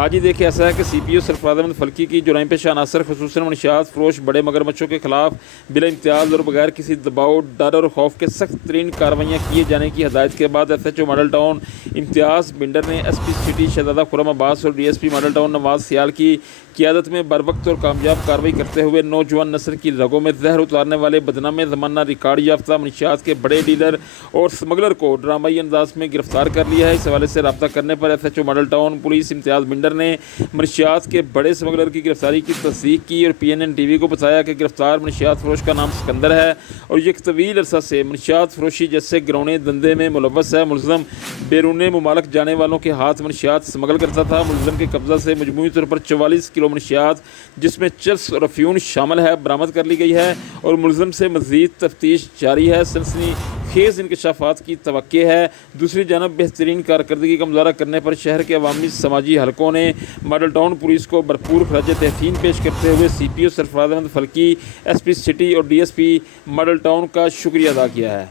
آج ہی دیکھیں ایسا ہے کہ CPO سرفراز احمد فلکی کی جرائم پیشہ عناصر خصوصاً منشیات فروش بڑے مگرمچھوں کے خلاف بلا امتیاز اور بغیر کسی دباؤ ڈر اور خوف کے سخت ترین کارروائیاں کیے جانے کی ہدایت کے بعد SHO ماڈل ٹاؤن امتیاز بنڈر نے SP سٹی شہزادہ خرم عباس اور DSP ماڈل ٹاؤن نواز سیال کی قیادت میں بروقت اور کامیاب کارروائی کرتے ہوئے نوجوان نسل کی رگوں میں زہر اتارنے والے بدنام زمانہ ریکارڈ یافتہ منشیات کے بڑے ڈیلر اور سمگلر کو ڈرامائی انداز میں گرفتار کر لیا ہے۔ اس حوالے سے رابطہ کرنے پر SHO ماڈل ٹاؤن پولیس امتیاز بنڈر نے منشیات کے بڑے سمگلر کی گرفتاری کی تصدیق کی اور PNN TV کو بتایا کہ گرفتار منشیات فروش کا نام سکندر ہے اور یہ ایک طویل عرصہ سے منشیات فروشی جیسے گرونے دندے میں ملوث ہے۔ ملزم بیرون ممالک جانے والوں کے ہاتھ منشیات سمگل کرتا تھا۔ ملزم کے قبضہ سے مجموعی طور پر 44 کلو منشیات جس میں چرس اور افیون شامل ہے برآمد کر لی گئی ہے اور ملزم سے مزید تفتیش جاری ہے۔ سنسنی خیز انکشافات کی توقع ہے۔ دوسری جانب بہترین کارکردگی کا مظاہرہ کرنے پر شہر کے عوامی سماجی حلقوں نے ماڈل ٹاؤن پولیس کو بھرپور خراج تحسین پیش کرتے ہوئے CPO سرفراز احمد فلکی SP سٹی اور DSP ماڈل ٹاؤن کا شکریہ ادا کیا ہے۔